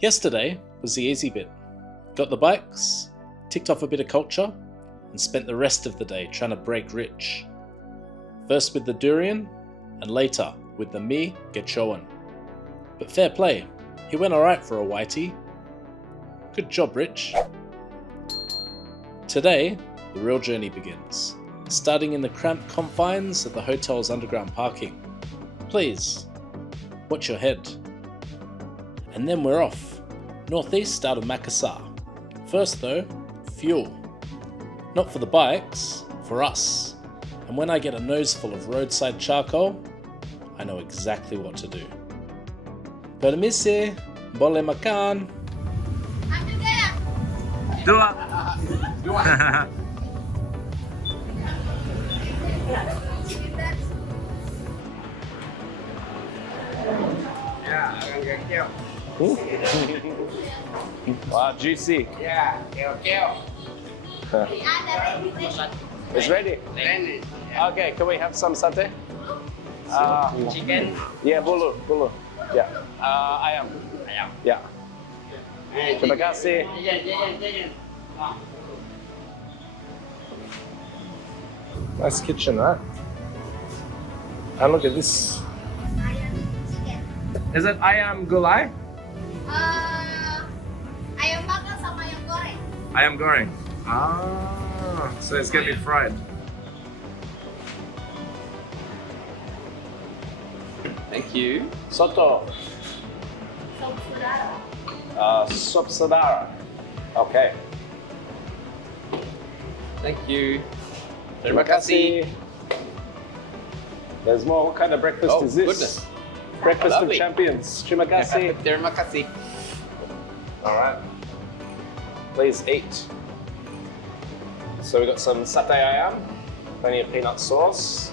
Yesterday was the easy bit. Got the bikes, ticked off a bit of culture, and spent the rest of the day trying to break rich. First with the durian, and later with the meegoreng. But fair play, he went alright for a whitey. Good job, Rich. Today, the real journey begins, starting in the cramped confines of the hotel's underground parking. Please, watch your head. And then we're off, northeast out of Makassar. First though, fuel. Not for the bikes, for us. And when I get a nose full of roadside charcoal, I know exactly what to do. Permisi, boleh makan? Dua. Wow, juicy. Yeah, keo. It's ready. Okay, can we have some satay? Chicken. Yeah, bulu. Yeah. Ayam. Yeah. Terima kasih. Nice kitchen, right? And look at this. Is it ayam gulai? Ayam bakar sama ayam goreng. Ayam goreng. Ah, so it's gonna be fried. Thank you. Soto. Sop saudara. Sop saudara. Okay. Thank you. Terima kasih. There's more. What kind of breakfast Oh, is this? goodness. Breakfast Lovely. of champions. Terima kasih. Terima kasih. All right. Please eat. So we got some satay ayam, plenty of peanut sauce.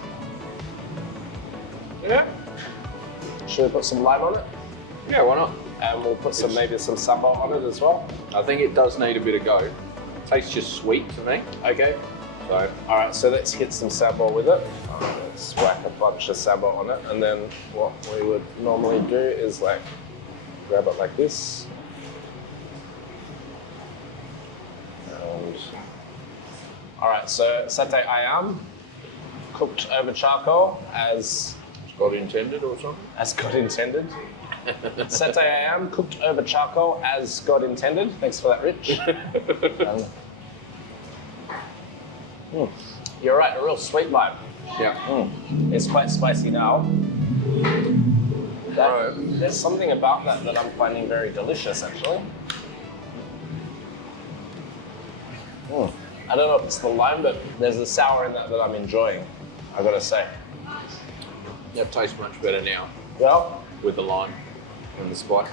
Yeah. Should we put some lime on it? Yeah, why not? And we'll put some maybe some sambal on it as well. I think it does need a bit of go. Tastes just sweet to me. Okay. So All right. So let's hit some sambal with it. Let's whack a bunch of sambal on it, and then what we would normally do is like grab it like this. And all right. So satay ayam, cooked over charcoal as God intended or something. God intended. Satay ayam cooked over charcoal as God intended. Thanks for that, Rich. You're right, a real sweet vibe. Yeah. It's quite spicy now. There's something about that I'm finding very delicious, actually. I don't know if it's the lime, but there's a sour in that I'm enjoying, I gotta say. That tastes much better now Well, with the lime and the spice.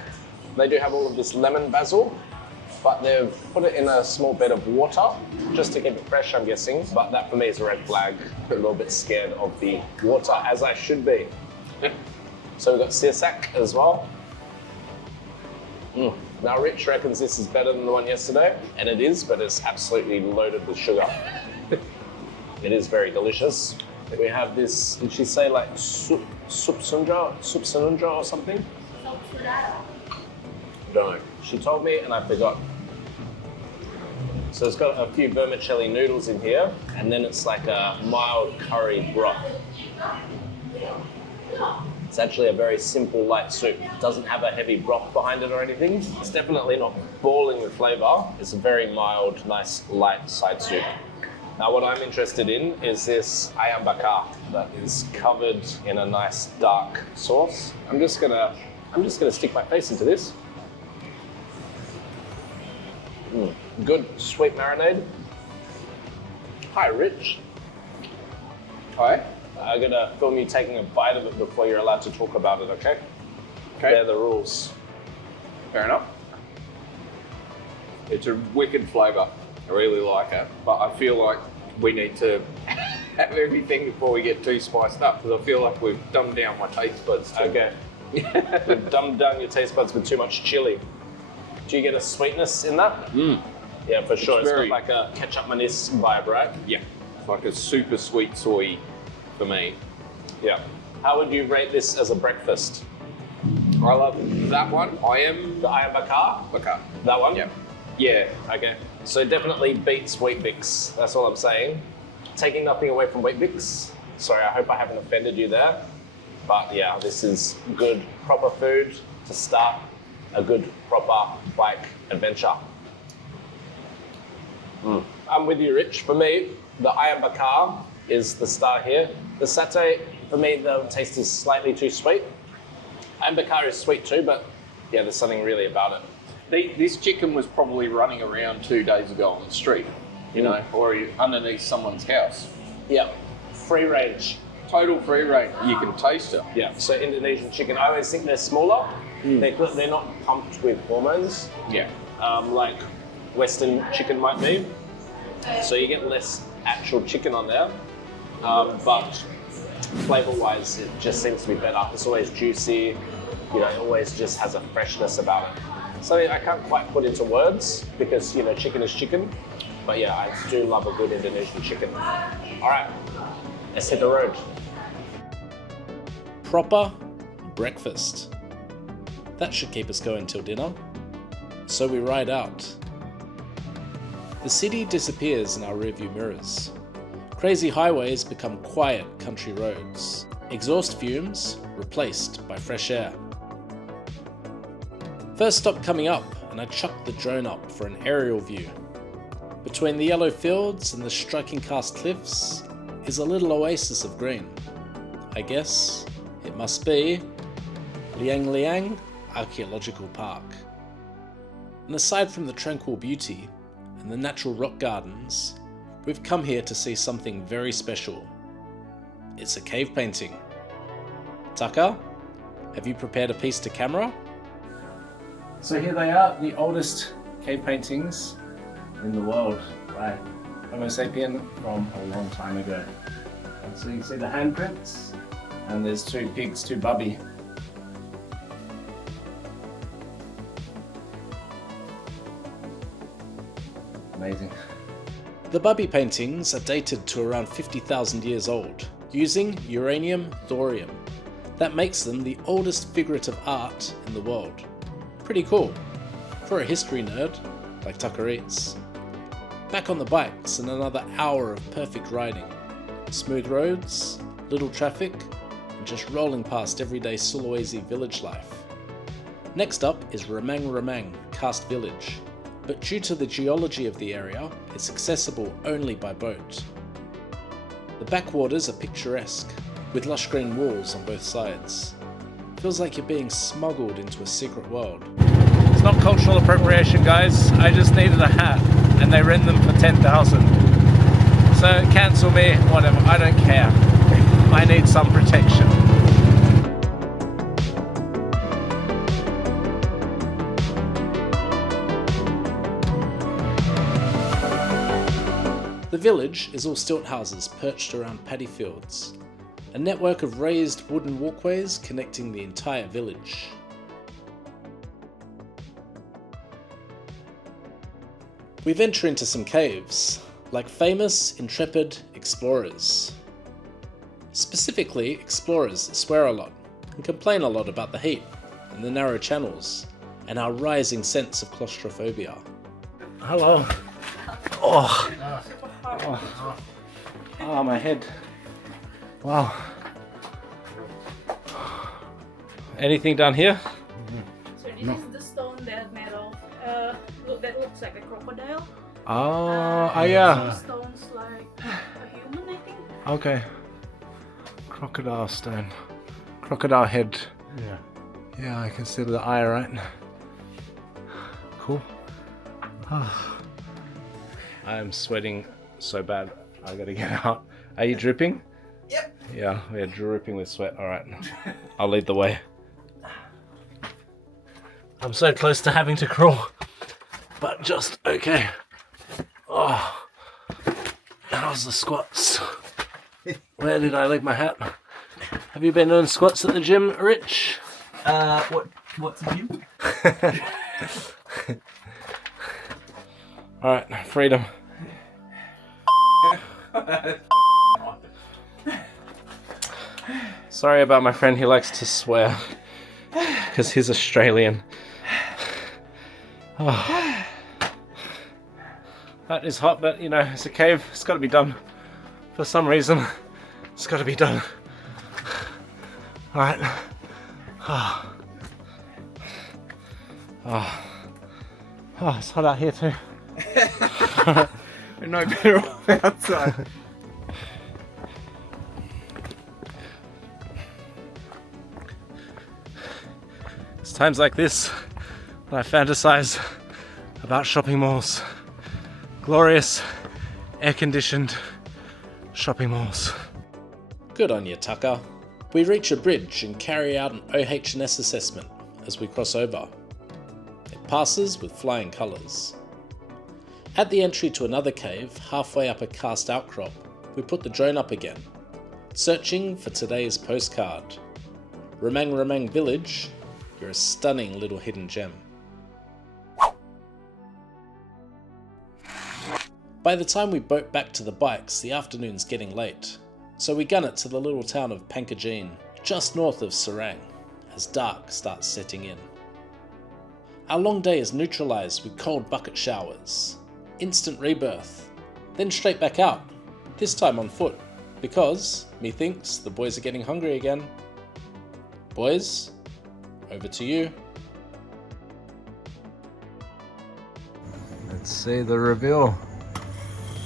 they do have all of this lemon basil, but they've put it in a small bit of water just to keep it fresh, I'm guessing. But that for me is a red flag. A little bit scared of the water, as I should be. So we've got sirsak as well. Now Rich reckons this is better than the one yesterday, and it is, but it's absolutely loaded with sugar. It is very delicious. We have this, did she say like soup sunja or something? Sop saudara. Don't know. She told me and I forgot. So it's got a few vermicelli noodles in here, and then it's like a mild curry broth. It's actually a very simple, light soup. It doesn't have a heavy broth behind it or anything. It's definitely not boiling with flavor. It's a very mild, nice, light side soup. Now what I'm interested in is this ayam bakar that is covered in a nice dark sauce. I'm just gonna stick my face into this. Good sweet marinade. Hi, Rich. Hi. I'm gonna film you taking a bite of it before you're allowed to talk about it, okay? Okay. They're the rules. Fair enough. It's a wicked flavour. I really like it, but I feel like we need to have everything before we get too spiced up, because I feel like we've dumbed down my taste buds too. Okay. You've dumbed down your taste buds with too much chili. Do you get a sweetness in that? Yeah, for sure. It's very- got like a ketchup manis vibe, right? Yeah, it's like a super sweet soy for me. Yeah. How would you rate this as a breakfast? I love that one. The ayam bakar? Bakar. That one? Yeah. Yeah, okay. So definitely beats Weet-Bix. That's all I'm saying. Taking nothing away from Weet-Bix. Sorry, I hope I haven't offended you there. But yeah, this is good, proper food to start a good, proper bike adventure. I'm with you, Rich. For me, the ayam bakar is the star here. The satay, for me, the taste is slightly too sweet. Ayam bakar is sweet too, but yeah, there's something really about it. This chicken was probably running around 2 days ago on the street, you know, or underneath someone's house. Yeah, free range. Total free range. You can taste it. Yeah, so Indonesian chicken, I always think they're smaller. They're not pumped with hormones. Yeah. Like Western chicken might be. So you get less actual chicken on there. But flavor-wise, it just seems to be better. It's always juicy. You know, it always just has a freshness about it. Something I can't quite put into words because, you know, chicken is chicken. But yeah, I do love a good Indonesian chicken. All right, let's hit the road. Proper breakfast. That should keep us going till dinner. So we ride out. The city disappears in our rearview mirrors. Crazy highways become quiet country roads. Exhaust fumes replaced by fresh air. First stop coming up, and I chucked the drone up for an aerial view. Between the yellow fields and the striking cast cliffs is a little oasis of green. I guess it must be Leang Leang Archaeological Park. And aside from the tranquil beauty and the natural rock gardens, we've come here to see something very special. It's a cave painting. Tucker, have you prepared a piece to camera? So here they are, the oldest cave paintings in the world by Homo sapien from a long time ago. And so you can see the handprints, and there's two pigs, two bubby. Amazing. The bubby paintings are dated to around 50,000 years old, using uranium thorium. That makes them the oldest figurative art in the world. Pretty cool, for a history nerd like Tucker eats. Back on the bikes and another hour of perfect riding. Smooth roads, little traffic, and just rolling past everyday Sulawesi village life. Next up is Rammang Rammang Karst Village, but due to the geology of the area, it's accessible only by boat. The backwaters are picturesque, with lush green walls on both sides. Feels like you're being smuggled into a secret world. It's not cultural appropriation, guys. I just needed a hat, and they rent them for 10,000. So cancel me, whatever, I don't care. I need some protection. The village is all stilt houses perched around paddy fields. A network of raised wooden walkways connecting the entire village. We venture into some caves, like famous, intrepid explorers. Specifically, explorers that swear a lot and complain a lot about the heat and the narrow channels and our rising sense of claustrophobia. Hello. Oh, my head. Wow. Anything down here? So this is the stone that made of, that looks like a crocodile. Yeah. Some stones like a human, I think. Okay. Crocodile stone. Crocodile head. Yeah. Yeah, I can see the eye, right? Cool. I am sweating so bad. I gotta get out. Are you dripping? Yep. Yeah, we're dripping with sweat. All right. I'll lead the way. I'm so close to having to crawl, but just okay. Oh, how's the squats? Where did I leave my hat? Have you been doing squats at the gym, Rich? What's the gym? All right, freedom. Sorry about my friend, he likes to swear. because he's Australian. Oh. That is hot, but you know, it's a cave. It's got to be done. For some reason, it's got to be done. All right. Oh. Oh. Oh, it's hot out here too. We're no better off outside. It's times like this that I fantasize about shopping malls. Glorious, air-conditioned shopping malls. Good on you, Tucker. We reach a bridge and carry out an OH&S assessment as we cross over. It passes with flying colours. At the entry to another cave, halfway up a karst outcrop, we put the drone up again, searching for today's postcard. Rammang Rammang village, you're a stunning little hidden gem. By the time we boat back to the bikes, the afternoon's getting late, so we gun it to the little town of Pankajeen, just north of Serang, as dark starts setting in. Our long day is neutralised with cold bucket showers, instant rebirth, then straight back out, this time on foot, because, methinks, the boys are getting hungry again. Boys, over to you. Let's see the reveal.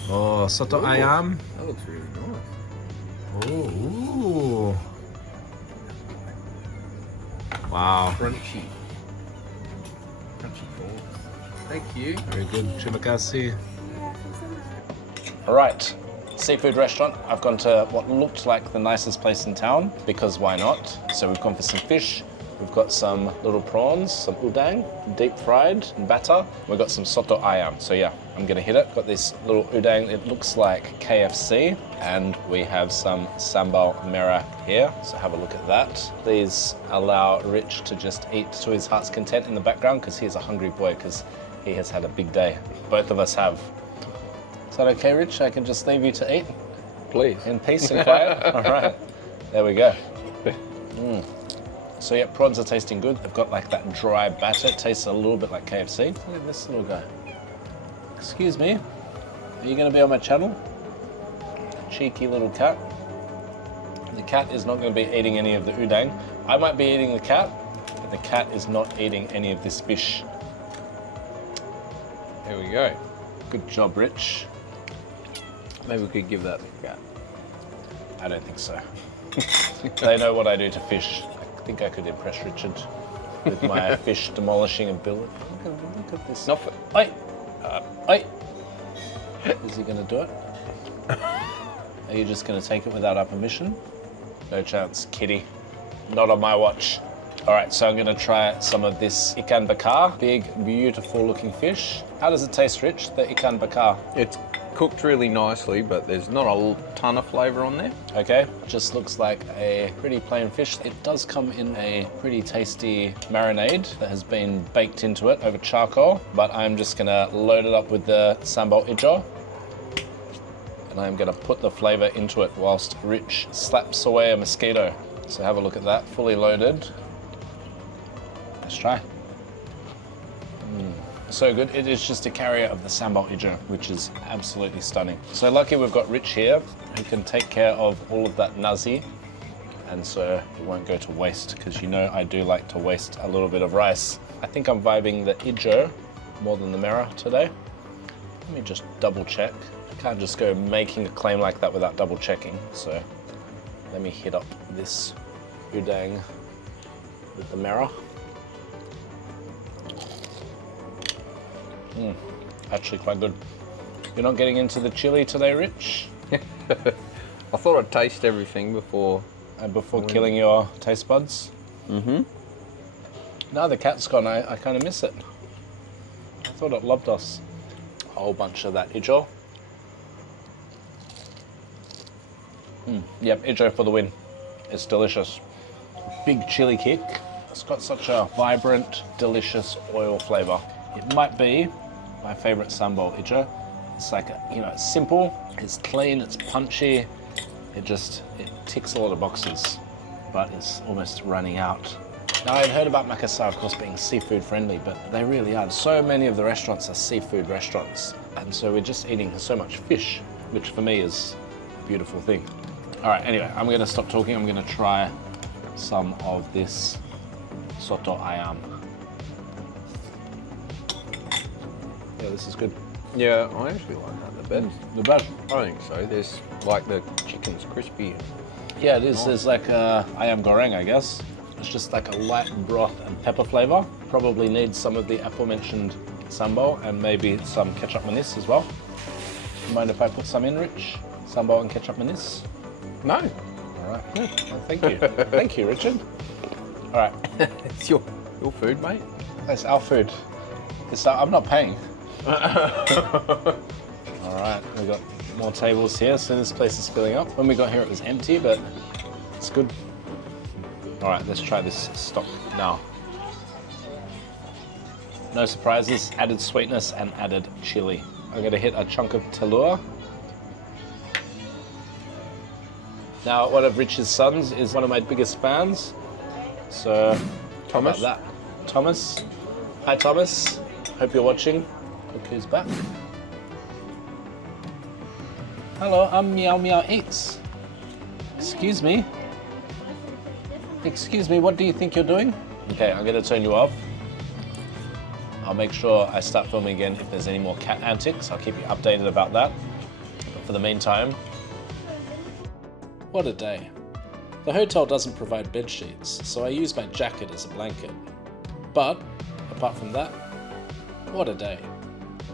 Oh, soto ayam. That looks really nice. Ooh. Wow. Crunchy. Crunchy balls. Thank you. Very good. Terima kasih. Alright, seafood restaurant. I've gone to what looked like the nicest place in town, because why not? So we've gone for some fish. We've got some little prawns, some udang, deep fried in batter. We've got some soto ayam. So yeah, I'm gonna hit it. Got this little udang, it looks like KFC. And we have some sambal merah here. So have a look at that. Please allow Rich to just eat to his heart's content in the background, because he's a hungry boy, because he has had a big day. Both of us have. Is that okay, Rich? I can just leave you to eat? Please. In peace and quiet? All right, there we go. So yeah, prawns are tasting good. They've got like that dry batter. It tastes a little bit like KFC. Look at this little guy. Excuse me, are you gonna be on my channel? Cheeky little cat. The cat is not gonna be eating any of the udang. I might be eating the cat, but the cat is not eating any of this fish. There we go. Good job, Rich. Maybe we could give that to the cat. I don't think so. They know what I do to fish. I think I could impress Richard with my fish demolishing ability. Look at this. Not for... Oi! Oi! Is he going to do it? Are you just going to take it without our permission? No chance, kitty. Not on my watch. All right, so I'm going to try some of this ikan bakar. Big, beautiful looking fish. How does it taste, Rich, the ikan bakar? It's cooked really nicely, but there's not a ton of flavour on there. Okay, just looks like a pretty plain fish. It does come in a pretty tasty marinade that has been baked into it over charcoal, but I'm just gonna load it up with the sambal ijo, and I'm gonna put the flavour into it whilst Rich slaps away a mosquito. So have a look at that, fully loaded. Let's try. So good. It is just a carrier of the sambal ijo, which is absolutely stunning. So lucky we've got Rich here, who can take care of all of that nasi, and so it won't go to waste, because you know I do like to waste a little bit of rice. I think I'm vibing the ijo more than the merah today. Let me just double check. I can't just go making a claim like that without double checking. So let me hit up this udang with the merah. Actually quite good. You're not getting into the chili today, Rich? I thought I'd taste everything before... Before killing your taste buds? Mm-hmm. Now the cat's gone, I kind of miss it. I thought it loved us. A whole bunch of that ijo. Yep, ijo for the win. It's delicious. Big chili kick. It's got such a vibrant, delicious oil flavour. It might be my favourite sambal ijo. It's like, it's simple, it's clean, it's punchy. It ticks a lot of boxes, but it's almost running out Now, I'd heard about Makassar, of course, being seafood friendly, but they really are. So many of the restaurants are seafood restaurants. And so we're just eating so much fish, which for me is a beautiful thing. All right, anyway, I'm gonna stop talking. I'm gonna try some of this soto ayam. Yeah, this is good. Yeah, I actually like that the best. The best. I think so. There's like the chicken's crispy. Yeah, it is. There's like a ayam goreng, I guess. It's just like a light broth and pepper flavor. Probably needs some of the aforementioned sambal and maybe some ketchup manis as well. You mind if I put some in, Rich? Sambal and ketchup manis? No. All right. Good. Well, thank you. Thank you, Richard. All right. It's your food, mate. That's our food. I'm not paying. All right. We've got more tables here, so this place is filling up. When we got here, it was empty, but it's good. All right, let's try this stock now. No surprises, added sweetness and added chili. I'm gonna hit a chunk of telur. Now, one of Rich's sons is one of my biggest fans. So, Thomas. How about that? Thomas. Hi, Thomas. Hope you're watching. Look who's back. Hello, I'm Meow Meow Eats. Excuse me. Excuse me, what do you think you're doing? Okay, I'm gonna turn you off. I'll make sure I start filming again if there's any more cat antics. I'll keep you updated about that. But for the meantime, what a day. The hotel doesn't provide bed sheets, so I use my jacket as a blanket. But, apart from that, what a day.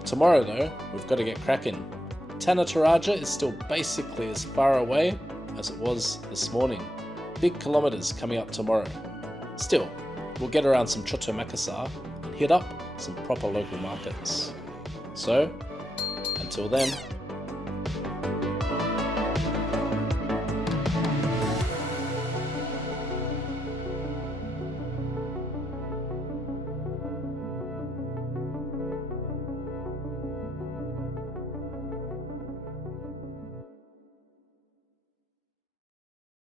Tomorrow though, we've got to get cracking. Tana Toraja is still basically as far away as it was this morning. Big kilometers coming up tomorrow. Still, we'll get around some Choto Makassar and hit up some proper local markets. So, until then,